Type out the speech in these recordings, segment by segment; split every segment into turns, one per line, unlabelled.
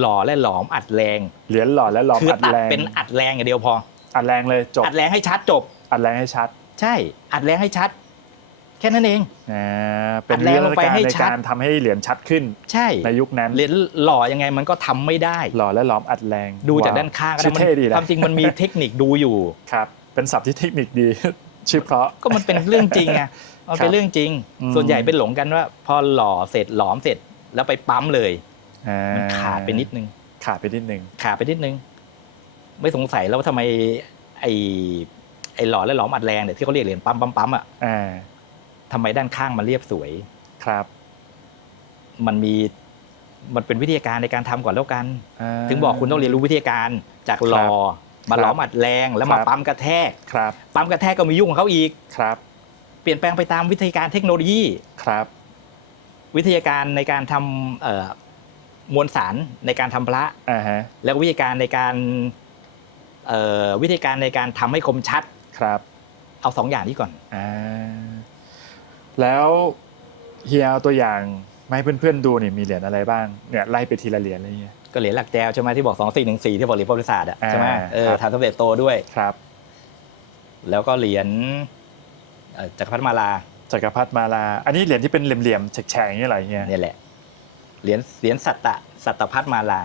หล่อและหลอมอัดแรง
เหรียญหล่อและหลอม
คือ
อัด
ตัด
แรง
เป็นอัดแรงอย่างเดียวพอ
อัดแรงเลยจบ
อัดแรงให้ชัดจบ
อัดแรงให้ชัด
ใช่ อัดแรงให้ชัด แค่นั้นเอง
อ่าเป็น
อัดแร
วิ
งล
ธี
งไป
การ
ให้
ใน
ชัด
การทำให้เหรียญชัดขึ้น
ใช่
ในยุคนั้น
เหรียญหล่อยังไงมันก็ทำไม่ได้
หล่อและหลอมอัดแรง
ดูจาก
ว้ว
ด้านข้าง
ชื่อ
มั
เท่ดี
ค
นะ
วามจริงมันมีเทคนิคดูอยู่
ครับ เป็นศัพท์ที่เทคนิคดีชื่อเพราะ
ก็มันเป็นเรื่องจริงไงมันเป็นเรื่องจริง
อืม
ส่วนใหญ่เป็นหลงกันว่า พอหล่อเสร็จหลอมเสร็จแล้วไปปั๊มเลย
อ่
มันขาดไปนิดนึง
ขาดไปนิดนึง
ขาดไปนิดนึง ไม่สงสัยแล้วว่าทำไม ไอ้ไอ้หล่อและหลอมอัดแรงเนี่ยที่เขาเรียกเหรียญปั๊มปั๊มปั๊มอะ
อ่า
ทำไมด้านข้างมันเรียบสวย
ครับ
มันมีมันเป็นวิธีการในการทำก่อนแล้วกันาถึงบอกคุณต้องเรียนรู้วิธีการจากหล่อมาหลอมอัดแรงแล้วมา
ครับ
ปั๊มกระแทก
ครับ
ปั๊มกระแทกก็มียุ่งของเขาอีก
ครับ
เปลี่ยนแปลงไปตามวิธีการเทคโนโลยี
ครับ
วิทยาการในการทำเอ่อ มวลสารในการทำพระ
อ่าฮะ
แล้วก็วิธีการในการเอ่อวิธีการในการทำให้คมชัด
ครับ
เอาสองอย่างนี้ก่อน
อ่าแล้วเฮียเอาตัวอย่างมาให้เพื่อนๆดูนี่มีเหรียญอะไรบ้างเนี่ยไล่ไปทีละเหรียญอะไรเงี้ย
ก็เหรียญหลักแจวใช่ไหมที่บอก2 4 1 4ที่บอกเหรียญประวัติศาสตร์อะ
อ่า
ใช่ไหมเออ
ครับ
ทำสำเร็จโตด้วย
ครับ
แล้วก็เหรียญเอ่อจักรพรรดิมาลา
จักรพรรดิมาลา อันนี้เหรียญที่เป็นเหลี่ยมๆแฉกๆอย่างเงี้ยเหรอเฮีย
เนี่ยแหละ เหรียญเหรียญสัตตะสัตตพัฒมาลา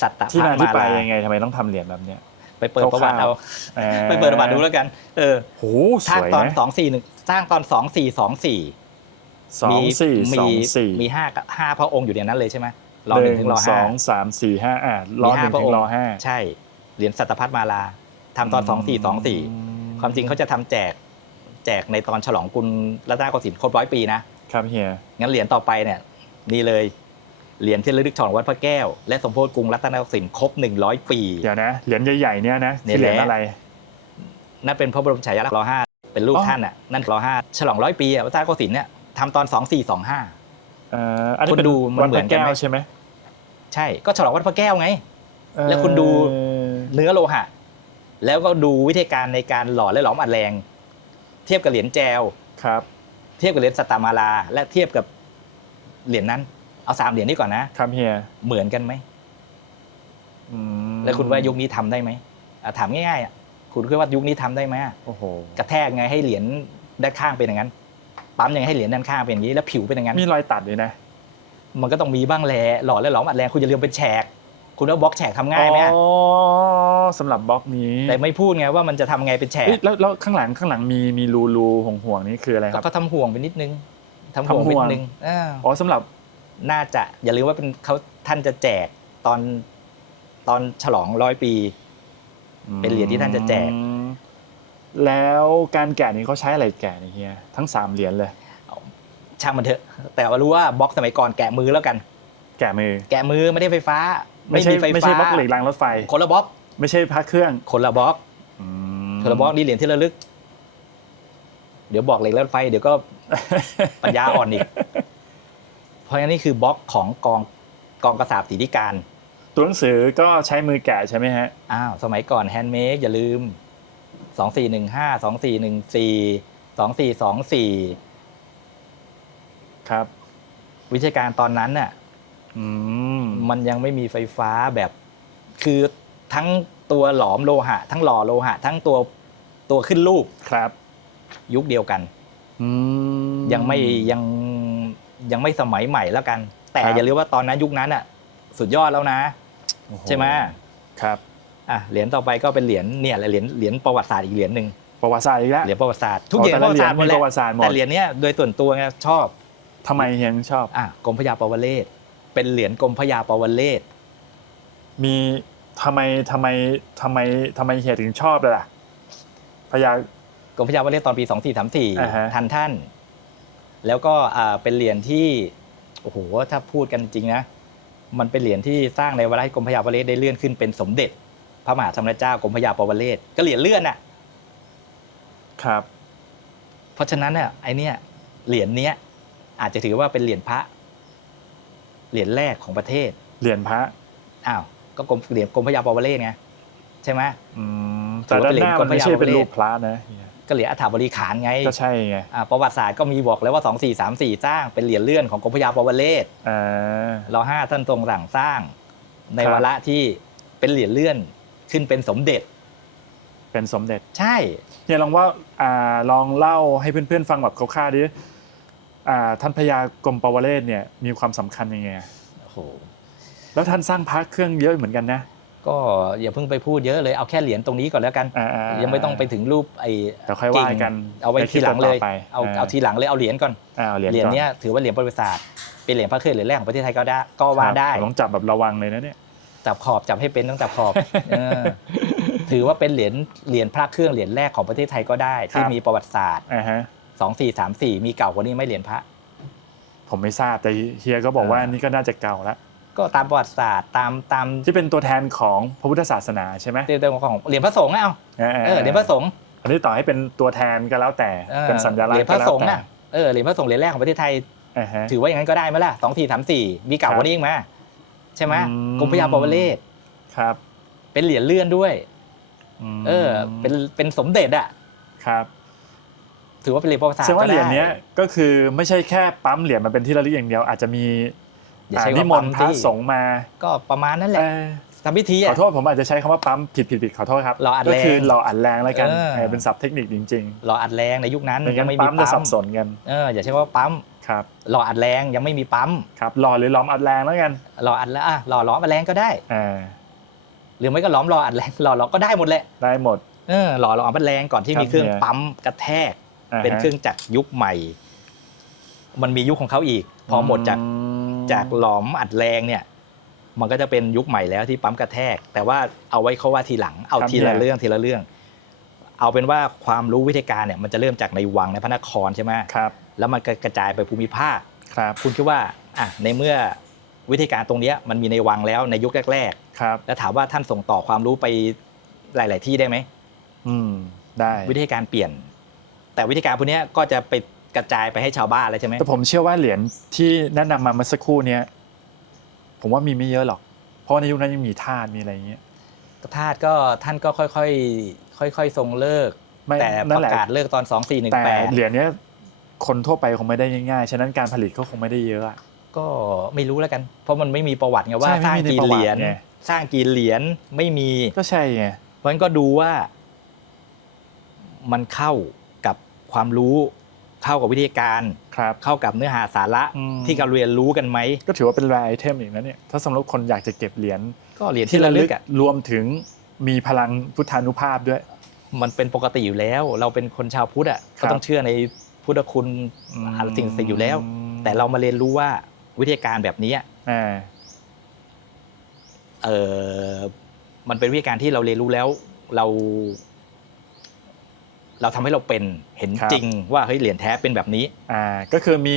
สัตต
ที่
พั
มา
ฒ
ที่
มา
ไป
ลา
ยังไงทำไมต้องทำเหรียญแบบเนี้ย
ไปเปิดประวัติ
คร่าวๆ
เอา
อ่า
ไปเปิดประวัติดูแล้วกัน เออ
โหส
สร้าง
วย
ตอน
นะ
สองสี่หนึ่งสร้างตอนสองสี่สองสี่
สองสี่สองสี่
มีห้ากับห้าพระองค์อยู่ในนั้นเลยใช่ไหมรอหนึ่งถึงรอ
ส
ห้า
องสามสี่ห้าอะรอหนึ่งถึงรอห้า
ใช่เหรียญสัตตพัฒมาลาทำตอนสองสี่สองสี่ความจริงเขาจะทำแจกแจกในตอนฉลองกรุงรัตนโกสินทร์ครบร้อยปีนะครับ
เฮีย
งั้นเหรียญต่อไปเนี่ยนี่เลย เหรียญที่ระลึกฉลองวัดพระแก้ว และสมโพธิกรุงรัตนโกสินทร์ครบหนึ่งร้อยปี
เดี๋ยวนะ เหรียญใหญ่ๆเนี่ยนะ
เนี่ย
คือเหรียญ
แหละ
อะไร
นั่นเป็นพระบรมฉายาลักษณ์รอห้าเป็นรูป
อ๋อ
ท่านอะ นั่นรอห้าฉลองร้อยปีอะรัตนโกสินทร์เนี่ยทำตอนสองสี่สองห้า
เอ่ออันนี้
คุณ
เป็น
ดูมัน
วัด
เหมื
พ
อน
ระ
กัน
แก้
ไหม
วใช่ไหม
ใช่ก็ฉลองวัดพระแก้วไง
เอ่อ
แล้วคุณดูเนื้อโลหะ แล้วก็ดูวิธีการในการหล่อและหลอมอัดแรง เทียบกับเหรียญแจว
ครับ
เทียบกับเหรียญสตตามาลา และเทียบกับเหรียญนั้น เอาสามเหรียญนี้ก่อนนะ
ครับเฮีย
เหมือนกันไหม
อืม
แล้วคุณว่ายุคนี้ทำได้ไหมอะถามง่ายๆอะคุณคิดว่ายุคนี้ทำได้ไหมอะ
โอ้โห
กระแทกไงให้เหรียญด้านข้างเป็นอย่างนั้น ปั๊มยังไงให้เหรียญด้านข้างเป็นอย่างนี้ แล้วผิวเป็นอย่างนั้น
มีรอยตัดด้วยนะ
มันก็ต้องมีบ้างแหละหล่อและหลอมอัดแรงคุณจะเรียงเป็นแฉกคุณว่าบล็อกแฉกทำง่ายไหมอะ
อ๋อสำหรับบล็อกนี้
แต่ไม่พูดไงว่ามันจะทำไงเป็นแฉก
เอ้ยแล้วแล้วข้างหลังข้างหลังมีมีรูรูห่วงห่วงๆนี่คืออะไรครับ
ก็ทำห่วงไปนิดนึงทำห่วง
ทำห่
ไป
วง
นิดนึงอ่า
อ๋อสำหรับ
น่าจะอย่าลืมว่าเป็นเขาท่านจะแจกตอนตอนฉลองร้อยปี เป็นเหรียญที่ท่านจะแจก
อืมแล้วการแกะนี่เขาใช้อะไรแกะนี่เฮียทั้งสามเหรียญเลย
ช่างมันเถอะ แต่ว่ารู้ว่าบล็อกสมัยก่อนแกะมือแล้วกัน
แกะมือ
แกะมือไม่ได้ไฟฟ้า
ไม่ใช่
มีไฟ
ไม่
ฟ้า
ใช่บล็อกเหล็กรางรถไฟ
คนละบล็อก
ไม่ใช่พระเครื่อง
คนละบล็อก
อืม
คนละบล็อกนี่เหรียญที่ระลึก เดี๋ยวบอกเหล็กรถไฟเดี๋ยวก็ปัญญาอ่อนอีก เพราะงั้นนี่คือบล็อกของกองกองกระสาบสีธิการ
ตัวหนังสือก็ใช้มือแกะใช่ไหมฮะ
อ้าวสมัยก่อนแฮนด์เมดอย่าลืมสองสี่หนึ่งห้าสองสี่หนึ่งสี่สองสี่สองสี่
ครับ
วิธีการตอนนั้นน่ะ
อืม
มันยังไม่มีไฟฟ้าแบบ คือทั้งตัวหลอมโลหะ ทั้งหล่อโลหะ ทั้งตัวตัวขึ้นรูป
ครับ
ยุคเดียวกัน
อืม
ยังไม่ยัง ยังไม่สมัยใหม่แล้วกัน แต่
ครับ
อย่าลืมว่าตอนนั้นยุคนั้นอะสุดยอดแล้วนะ
โอ้โใช่
ไหม
ครับ
อะเหรียญต่อไปก็เป็นเหรียญเนี่ยแหละเหรียญเหรียญประวัติศาสตร์อีกเหรียญหนึ่ง
ประวัติศาสตร์อีกแล้ว
เหรียญประวัติศาสตร์ทุก
อ๋อ
เหรียญ
แต่
ประ
ละ
วัติศาสตร์หมด
เหรียญมี
แหละ
ประวัติศาสตร์หมด
แต่เหรียญเนี้ยโดยส่วนตัวเนี่ยชอบ
ทำไมเฮียถึงชอบ
อะกรมพระยาปวเรศเป็นเหรียญกรมพระยาปวเรศ
มีทำไมทำไมทำไมทำไมเฮียถึงชอบเลยล่ะพญาก
รมพระยาปวเรศตอนปี
อ่าฮะ
2434ทันท่าน แล้วก็อ่าเป็นเหรียญที่โอ้โหถ้าพูดกันจริงนะ มันเป็นเหรียญที่สร้างในวาระที่กรมพระยาปวเรศได้เลื่อนขึ้นเป็นสมเด็จ พระมหาสมณเจ้ากรมพระยาปวเรศก็เหรียญเลื่อนอะ
ครับ
เพราะฉะนั้นเนี่ยไอเนี่ยเหรียญเนี้ยอาจจะถือว่าเป็นเหรียญพระ เหรียญแรกของประเทศ
เหรียญพระ
อ้าวก็กรมเหรียญกรมพระยาปวเรศไงใช่ไหม
อืม
ถื
แต่
อว่า
ด้านหน้า
เป็นเหรียญ
มันไม่ใช่
กรมพระยา
เป็นรูป
ปวเรศ
พระนะเฮีย
ก็เหรียญอัฐบริขารไง
ก็ใช่ไง
อ่าประวัติศาสตร์ก็มีบอกแล้วว่า 2434 สร้างเป็นเหรียญเลื่อนของกรมพระยาปวเรศ
อ่า
รอห้าท่านทรงสั่งสร้าง ใน
ครับ
วาระที่เป็นเหรียญเลื่อนขึ้นเป็นสมเด็จ
เป็นสมเด็จ
ใช่
เฮียลองว่าอ่าลองเล่าให้เพื่อนๆฟังแบบคร่าวๆดิอ่าท่านพญากรมปวเรศเนี่ยมีความสำคัญยังไง
โอ้โห
แล้วท่านสร้างพระเครื่องเยอะเหมือนกันนะ
ก็อย่าเพิ่งไปพูดเยอะเลยเอาแค่เหรียญตรงนี้ก่อนแล้วกัน
อ่าๆๆ
ยังไม่ต้องไปถึงรูปไอ้
เดี๋ยวค่อยว่ากัน
เอาไว้
ในคลิ
ที
ป
หลังเลย
ต่อไป
เอา
อ่า
เอาทีหลังเลยเอาเหรียญก่อน
อ่าเอาเหรียญ
เหรียญ
ก่อน
เนี้ยถือว่าเหรียญประวัติศาสตร์เป็นเหรียญพระเครื่องเหรียญแรกของประเทศไทยก็ได้ก็ว่า
ครับ
ได้
ผมต้องจับแบบระวังเลยนะเนี่ย
จับขอบจับให้เป็นต้องจับขอบเออถือว่าเป็นเหรียญเหรียญพระเครื่องเหรียญแรกของประเทศไทยก็ได้ ที่มีประวัติศาสตร์
อ่าฮะ
สองสี่สามสี่มีเก่ากว่านี้ไหม่เหรียญพระ
ผมไม่ทราบแต่เฮียก็บอกว่า
อ่านี่
นี่ก็น่าจะเก่าแล้ว
ก็ตามประวัติศาสตร์ตามตาม
ที่เป็นตัวแทนของพระพุทธศาสนาใช่ไหม
เรื่องของเหรียญพระสงฆ์อะเอาา
ๆ
เออเหรียญพระสงฆ์
อันนี้ต่อให้เป็นตัวแทนก็แล้วแต่
ออ
เป็นสัญลัก
เหรี
ษ
ยญ
ณ์
พ
ก็
ระ
แล้ว
สงฆ์
แต่
อะเออเหรียญพระสงฆ์เหรียญแรกของประเทศไทย
อ่าฮะ
ถือว่าอย่างนั้นก็ได้ไหมล่ะสองสี่สามสี่มีเก่ากว่านี้อีกไหมใช่ไหม
อืม
กรมพระยาปวเรศ
ครับ
เป็นเหรียญเลื่อนด้วย
ม
เออ เป็นเป็นสมเด็จอะ
ครับ
ถือว่าเป็นเหรียญประวัติศาสต
แสด
ร์
งว่า
ก็
เหรี
ได้
ยญเนี้ยก็คือไม่ใช่แค่ปั๊มเหรียญมันเป็นที่ระลึกอย่างเดียวอาจจะมี
อย่า
อ่า
ใช้
นิ
ว่ามปั๊
น
ม
ต์พระ
ที่
สงฆ์มา
ก็ประมาณนั้นแหละ
เออ
ทำพิธี
ขอ
อะ
โทษผมอาจจะใช้คำว่าปั๊มผิดผิดผิดขอโทษครับ
หล่ออัด
ก็
แรง
คือหล่ออัดแรงแล้วกัน
เออ
เออเป็นศัพท์เทคนิคจริง
รออัดแรงในยุคนั้น
ๆไม่
ยั
งั้
ง
น
ไม่มี
ปั๊มจะ
ปั๊
สั
ม
บสนกัน
เอออย่าใช้ว่าปั๊ม
ครับ
รออัดแรงยังไม่มีปั๊ม
ครับหล่อหรือล้อมอัดแรงแล้วกัน
รออัดแล้วอะรอล้อมอัดแรงก็ได้
อ่า
หรือไม่ก็ล้อมรออัดแรงรอล้อมก็ได้หมดแหละ
ได้หมด
เออรอล้อมอัดแรงก่อนที่
ครับ
มีเครื่อง
เนี่ย
ปั๊มกระแทกา
ฮะ
เป็นเครื่องจักรยุคใหม่ มันมียุคของเขาอีก พอหมดจาก
อืม
จากหลอมอัดแรงเนี่ย มันก็จะเป็นยุคใหม่แล้วที่ปั๊มกระแทก แต่ว่าเอาไว้เขาว่าทีหลังเอาทีละเรื่องทีละเรื่อง เอาเป็นว่าความรู้วิธีการเนี่ยมันจะเริ่มจากในวังในพระนครใช่ไหม
ครับ
แล้วมันก็กระจายไปภูมิภาค
ครับ
คุณคิดว่าอะในเมื่อวิธีการตรงเนี้ยมันมีในวังแล้วในยุคแรก
ครับ
ๆแล้วถามว่าท่านส่งต่อความรู้ไปหลาย ๆ ที่ได้ไหม
อืม ได้
วิธีการเปลี่ยน แต่วิธีการพวกเนี้ยก็จะไป กระจายไปให้ชาวบ้านเลยใช่ไหม
แต่ผมเชื่อว่าเหรียญที่แนะนำมาเมื่อสักครู่เนี้ยผมว่ามีไม่เยอะหรอก เพราะว่าในยุคนั้นยังมีทาสมีอะไรอย่างเงี้ย
ทาสก็ท่านก็ค่อยๆค่อยๆทรงเลิก
ไม่
แต่ป
นั่น
ระ
แหละ
กาศเลิกตอน
แต่
2418
เหรียญเนี้ยคนทั่วไปคงไม่ได้ง่ายๆ ฉะนั้นการผลิตก็คงไม่ได้เยอะอะ
ก็ไม่รู้แล้วกัน เพราะมันไม่มีประวัติไงว่า
ใช่
สร้าง
ไม่มีใน
กี่
ประ
เห
วัติ
รียญ
ไง
สร้างกี่เหรียญไม่มี
ก็ใช่ไง
เพราะฉะนั้นก็ดูว่ามันเข้ากับความรู้ เข้ากับวิธีการ
ครับ
เข้ากับเนื้อหาสาระ
อืม
ที่เราเรียนรู้กันไหม
ก็ถือว่าเป็นแรไอเทมอีกนะเนี่ยถ้าสำหรับคนอยากจะเก็บเหรียญ
ก็เหรียญที่ระลึกอะ
รวมถึงมีพลังพุทธานุภาพด้วย
มันเป็นปกติอยู่แล้ว เราเป็นคนชาวพุทธอะ
ครั
ก็
บ
ต้องเชื่อในพุทธคุณอะไรสิ่งศักดิ์สิทธิ์อยู่แล้ว แต่เรามาเรียนรู้ว่าวิธีการแบบนี้
อ่า
เออมันเป็นวิธีการที่เราเรียนรู้แล้ว เรา เราทำให้เราเป็นเห็นจริงว่าเฮ้ยเหรียญแท้เป็นแบบนี้
อ่าก็คือมี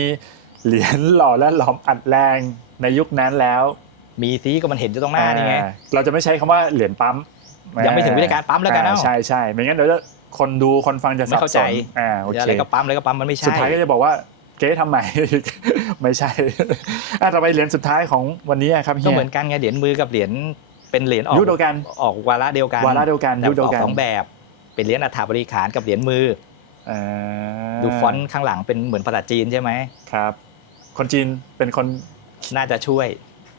เหรียญหล่อและหลอมอัดแรงในยุคนั้นแล้ว
มีซีก็มันเห็นอยู่ตรงหน้านี่ไง
อ่าเราจะไม่ใช้คำว่าเหรียญปั๊ม
ยังไม่ถึงวิธีการปั๊มแล้วกัน
อ่า
เอ้า
ใช่ใช่ไม่งั้นเดี๋ยวจะคนดูคนฟังจะ
ไม่
สับ
เข้า
ส
ใจ
นอ่าโอ
เดี๋ยว
เค
อะไรก็ปั๊มอะไรก็ปั๊มมันไม่
สุด
ใช่
ท้ายก็จะบอกว่าเก๊ทำไมไม่ใช่อะต่อไปเหรียญสุดท้ายของวันนี้อะครับเฮี
ก็
ย
เหมือนกันไงเหรียญมือกับเหรียญเป็นเหรียญออก
ยุคเดียวกัน
ออกวาระเดียวกัน
วาระเดียวกัน
แต่
ยุคเดียว
ออก
กัน
สองแบบ เป็นเหรียญอัฐบริขารกับเหรียญมือ
อ่า
อดูฟอนต์ข้างหลังเป็นเหมือนภาษาจีนใช่ไหม
ครับ คนจีนเป็นคน
น่าจะช่วย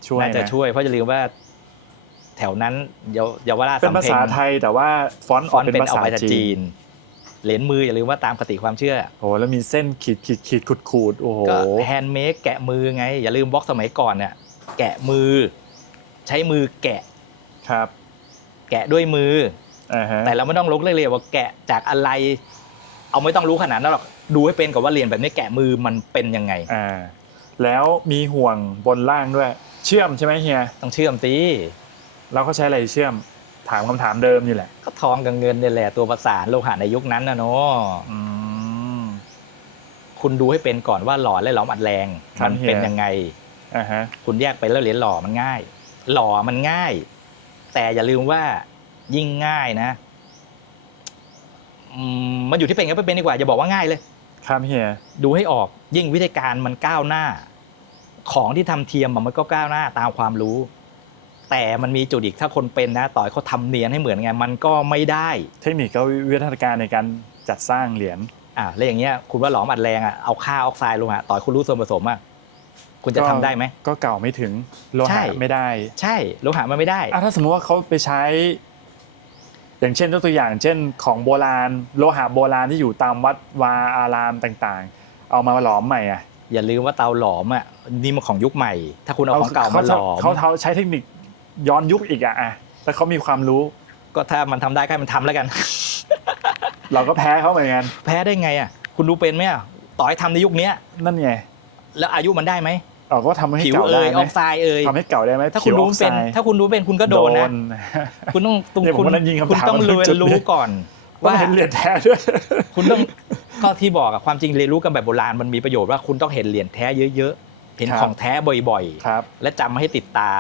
ช่วย
น่าจะ
นะ
ช่วยเพราะอย่าลืมว่าแถวนั้นเยาเยาวราช
เป็น
สำ
ภา
เพ็ง
ษาไทยแต่ว่าฟอนต์
ฟ
อ
อ
อนก
ต์
เป็น
เป็น
ภา
ออก
ษา
ภาษา
จี
จี
น
นเหรียญมืออย่าลืมว่าตามคติความเชื่อ
โอ้โหแล้วมีเส้นขีดขีดขีดขูดขูดโอ้โห
ก็แฮนด์เมดแกะมือไง อย่าลืมบล็อกสมัยก่อนเนี่ยแกะมือ ใช้มือแกะ
ครับ
แกะด้วยมือ
อ่าฮะ
แต่เราไม่ต้องรู้เลยๆว่าแกะจากอะไร เอาไม่ต้องรู้ขนาดนั้นหรอกดูให้เป็นกับว่าเรียนแบบนี้แกะมือมันเป็นยังไง
อ่าแล้วมีห่วงบนล่างด้วย เชื่อมใช่ไหมเฮีย
ต้องเชื่อมสิ
เราก็ใช้อะไรเชื่อมถามคำถามเดิมนี่แหละ
ก็ทองกับเงินเนี่ยแหละตัวประสานโลหะในยุคนั้นนะเนาะ
อืม
คุณดูให้เป็นก่อนว่าหล่อและหลอมอัดแรง
ครับ
มันเป็น
เฮีย
ยังไง
อ่าฮะ
คุณแยกไปแล้วเหรียญหล่อมันง่าย หล่อมันง่าย แต่อย่าลืมว่า ยิ่งง่ายนะอืมมันอยู่ที่เป็นก็ไม่เป็นดีกว่าอย่าบอกว่าง่ายเลย
ครับเฮีย
ดูให้ออกยิ่งวิธีการมันก้าวหน้า ของที่ทำเทียมอะมันก็ก้าวหน้าตามความรู้ แต่มันมีจุดอีกถ้าคนเป็นนะ ต่อยเขาทำเนียนให้เหมือนไง มันก็ไม่ได้
เทคนิคก็วิวัฒนาการในการจัดสร้างเหรียญ
อ่าแล้วอย่างเงี้ยคุณว่าหลอมอัดแรงอะเอาค่าออกไซด์ลงมาต่อยคุณรู้ส่วนผสมอะคุณจะทำได้ไหม
ก็เก่าไม่ถึงโล
ใช่
หะไม่ได้
ใช่โลหะมันไม่ได้
อะถ้าสมมติว่าเขาไปใช้ อย่างเช่นยกตัวอย่าง เช่นของโบราณโลหะโบราณที่อยู่ตามวัดวาอารามต่างๆ เอามาหลอมใหม่อะ
อย่าลืมว่าเตาหลอมอะนี่มันของยุคใหม่ ถ้าคุณเอาของเก่ามาหลอม
เขาเขาใช้เทคนิคย้อนยุคอีกอะอะแต่เขามีความรู้
ก็ถ้ามันทำได้ก็ให้มันทำแล้วกัน
เราก็แพ้เขาเหมือนกัน
แพ้ได้ไงอะคุณดูเป็นไหมอะต่อให้ทำในยุคเนี้ย
นั่นไง
แล้วอายุมันได้ไหม
เราก็ทำให้
ผิว
เก่า
เอ่
ได้
ย
ไห
อ
ม
อกไซด์เอ่ย
ทำให้เก่าได้ไหม
ถ้าคุณ
ผิว
รู้
ออกไซ
เป็น
ด์
ถ้าคุณรู้เป็นคุณก็โดนนะ คุณต้องต้อง
เดี๋ยวผม
คุณ
กำลังยิงคำถาม
คุณต้อง
มาถึง
เรีย
จุ
น
ด
รู้
นี้
ก่อน
ว่า
ว่า
เห็นเหรียญแท้ด้วย
คุณต้องก็ที่บอกอะความจริงเรียนรู้กันแบบโบราณมันมีประโยชน์ว่าคุณต้องเห็นเหรียญแท้เยอะๆเห็น
ครับ
ของแท้บ่อย
ครับ
ๆ และจำมาให้ติดตา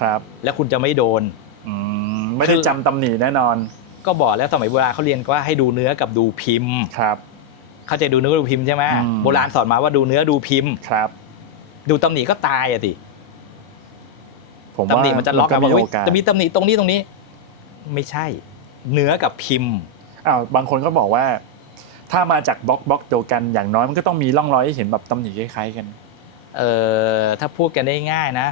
ครับ
แล้วคุณจะไม่โดน
อืมไม่ได้จำตำหนิแน่นอน
ก็บอกแล้วสมัยโบราณเขาเรียนว่าให้ดูเนื้อกับดูพิมพ์
ครับ
เข้าใจดูเนื้อดูพิมพ์ใช่ไหม
อืม
โบราณสอนมาว่าดูเนื้อดูพิมพ์
ครับ
ดูตำหนิก็ตายอะสิ
ผม
ตำ
ว่า
หนิมันจะล็อก
ก็
กัน
มี
ว่า
โอ
อุ๊ย
กาส
จะมีตำหนิตรงนี้ตรงนี้ ไม่ใช่ เนื้อกับพิมพ์
อ้าวบางคนก็บอกว่า ถ้ามาจากบล็อกบล็อกเดียวกันอย่างน้อยมันก็ต้องมีร่องรอยให้เห็นแบบตำหนิคล้ายๆกัน
เอ่อถ้าพูดกันได้ง่ายนะ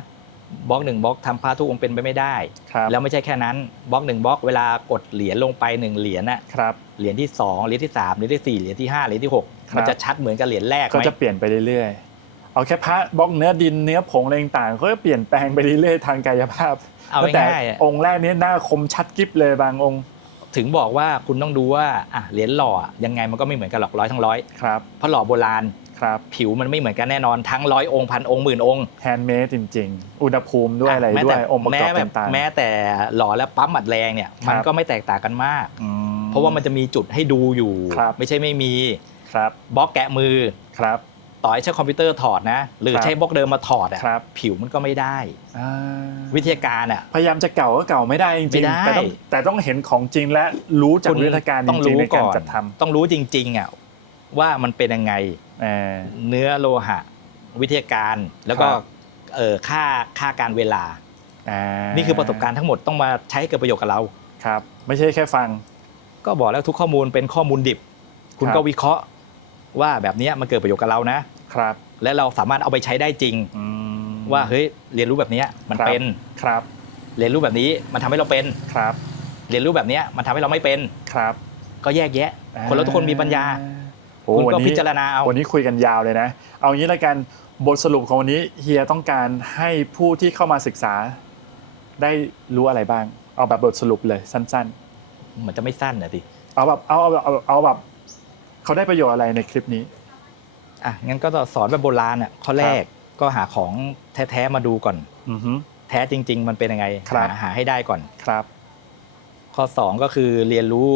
บล็อกหนึ่งบล็อกทำพระทุกองค์เป็นไปไม่ได้
ครับ
แล้วไม่ใช่แค่นั้นบล็อกหนึ่งบล็อกเวลากดเหรียญลงไปหนึ่งเหรียญน่ะ
ครับ
เหรียญที่สองเหรียญที่สามเหรียญที่สี่เหรียญที่ห้าเหรียญที่หก
ครับ
มันจะชัดเหมือนกับเหรียญแรก
ก็
ไหม
จะเปลี่ยนไปเรื่อยๆ เอาแค่พระบล็อกเนื้อดินเนื้อผงอะไรต่างๆก็จะเปลี่ยนแปลงไปเรื่อยๆทางกายภาพ
เอา
ตั้งแต่
ง่ายๆอะ
องค์แรกนี้หน้าคมชัดกิ๊บเลยบางองค์
ถึงบอกว่าคุณต้องดูว่าอะเหรียญหล่ออะยังไงมันก็ไม่เหมือนกันหรอกร้อยทั้งร้อย
ครับ
เพราะหล่อโบราณ
ครับ
ผิวมันไม่เหมือนกันแน่นอนทั้งร้อยองค์พันองค์หมื่นองค์
แฮนด์เมดจริง ๆ อุณหภูมิด้วยอะไร
แม้
ด้ว
แต่
ยองค์ประกอบ
แม้แบบ
ต่างๆ
แม้แต่หล่อและปั๊มอัดแรงเนี่ย
ครับ
มันก็ไม่แตกต่างกันมาก
อืม
เพราะว่ามันจะมีจุดให้ดูอยู่
ครับ
ไม่ใช่ไม่มี
ครับ
บล็อกแกะมือ
ครับ
ต่อให้ใช้คอมพิวเตอร์ถอดนะ หรือ
ครับ
ใช้บล็อกเดิมมาถอดอะ
ครับ
ผิวมันก็ไม่ได้
อ่า
วิทยาการอะ
พยายามจะเก่าก็เก่าไม่ได้จ
ไม่
ริง
ได้
ๆแต่ต้องแต่ต้องเห็นของจริงและรู้จาก
คุณ
วิทยาการจ
ต้อง
ริง
รู้
ๆใน
ก่
การ
อน
จัดทำ
ต้องรู้จริงๆอะว่ามันเป็นยังไง
เออ
เนื้อโลหะ วิทยาการแล้วก็
ครับ
เอ่อค่าค่าการเวลา
อ่า
นี่คือประสบการณ์ทั้งหมดต้องมาใช้ให้เกิดประโยชน์กับเรา
ครับ ไม่ใช่แค่ฟัง
ก็บอกแล้วทุกข้อมูลเป็นข้อมูลดิบ คุณ
ครับ
ก็วิเคราะห์ ว่าแบบเนี้ยมันเกิดประโยชน์กับเรานะ
ครับ
และเราสามารถเอาไปใช้ได้จริง
อืม
ว่าเฮ้ยเรียนรู้แบบเนี้ยมัน
ครับ
เป็น
ครับ
เรียนรู้แบบนี้มันทำให้เราเป็น
ครับ
เรียนรู้แบบเนี้ยมันทำให้เราไม่เป็น
ครับ
ก็แยกแยะ คนเราทุกคนมีปัญญา
โอ้
คุณ
วัน
ก็
นี้
พิจารณาเอา
วันนี้คุยกันยาวเลยนะ เอางี้ละกันบทสรุปของวันนี้เฮียต้องการให้ผู้ที่เข้ามาศึกษา ได้รู้อะไรบ้าง เอาแบบบทสรุปเลยสั้น
มันจะไม่สั้นนะที
ๆเอาแบบเอาเอาเอาเอาแบบ เขาได้ประโยชน์อะไรในคลิปนี้
อะงั้นก็สอนแบบโบราณอะข้อแรกก็หาของแท้ๆมาดูก่อน
อือฮึ
แท้จริง ๆ มันเป็นยังไง
ครับ
หาหาให้ได้ก่อน
ครับ
ข้อ2ก็คือเรียนรู้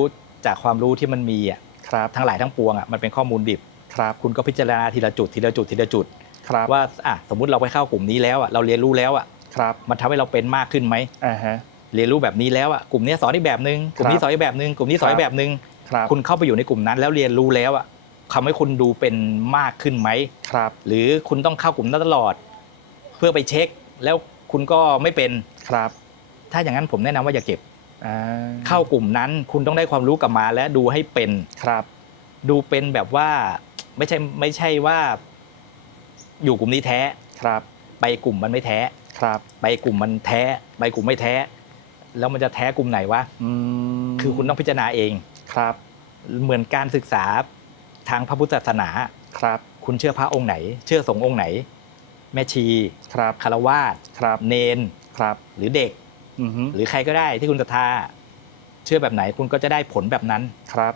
จากความรู้ที่มันมีอะ
ครับ
ทั้งหลายทั้งปวงอะมันเป็นข้อมูลดิบ
ครับ
คุณก็พิจารณาทีละจุดทีละจุดทีละจุด
ครับ
ว่าอะสมมุติเราไปเข้ากลุ่มนี้แล้วอะเราเรียนรู้แล้วอะ
ครับ
มันทำให้เราเป็นมากขึ้นไหม
อ่าฮะ
เรียนรู้แบบนี้แล้วอะกลุ่มนี้สอนอีกแบบนึงกลุ่มนี้
ครับ
สอนอีกแบบนึงกลุ่มนี้สอนอีกแบบนึง
ครับ
คุณเข้าไปอยู่ในกลุ่มนั้น แล้วเรียนรู้แล้วอะทำให้คุณดูเป็นมากขึ้นไหม
ครับ
หรือคุณต้องเข้ากลุ่มนั้นตลอด เพื่อไปเช็ค แล้วคุณก็ไม่เป็น
ครับ
ถ้าอย่างนั้นผมแนะนำว่าอย่าเก็บ
อ่า
เข้ากลุ่มนั้น คุณต้องได้ความรู้กลับมาและดูให้เป็น
ครับ
ดูเป็นแบบว่าไม่ใช่ไม่ใช่ว่า อยู่กลุ่มนี้แท้
ครับ
ไปกลุ่มมันไม่แท้
ครับ
ไปกลุ่มมันแท้ ไปกลุ่มไม่แท้ แล้วมันจะแท้กลุ่มไหนวะ
อืม
คือคุณต้องพิจารณาเอง
ครับ
เหมือนการศึกษาทางพระพุทธศาสนา
ครับ
คุณเชื่อพระองค์ไหน เชื่อสงฆ์องค์ไหน แม่ชี
ครับ
คารวาส
ครับ
เนน
ครับ
หรือเด็ก
อือฮึ
หรือใครก็ได้ที่คุณศรัทธาเชื่อแบบไหนคุณก็จะได้ผลแบบนั้น
ครับ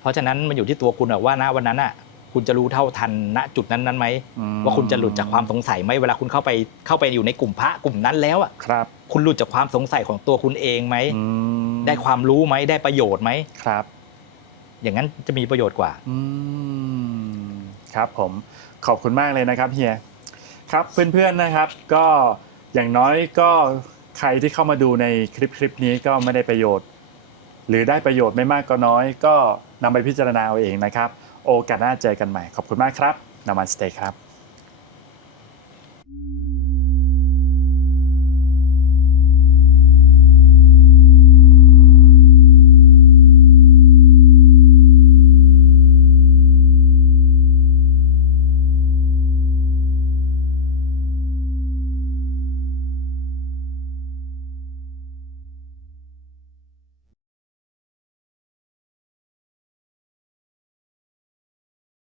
เพราะฉะนั้นมันอยู่ที่ตัวคุณอะว่าณวันนั้นอะคุณจะรู้เท่าทันณจุดนั้นนั้นไหม
อืม
ว่าคุณจะหลุดจากความสงสัยไหมเวลาคุณเข้าไปเข้าไปอยู่ในกลุ่มพระกลุ่มนั้นแล้วอะ
ครับ
คุณหลุดจากความสงสัยของตัวคุณเองไหม
อืม
ได้ความรู้ไหมได้ประโยชน์ไหม
ครับ
อย่างนั้นจะมีประโยชน์กว่า
อืมครับผมขอบคุณมากเลยนะครับเฮียครับเพื่อนๆนะครับ ก็อย่างน้อยก็ใครที่เข้ามาดูในคลิปคลิปนี้ก็ไม่ได้ประโยชน์ หรือได้ประโยชน์ไม่มากก็น้อย ก็นำไปพิจารณาเอาเองนะครับ โอกาสหน้าเจอกันใหม่ ขอบคุณมากครับนามันสเตย์ครับ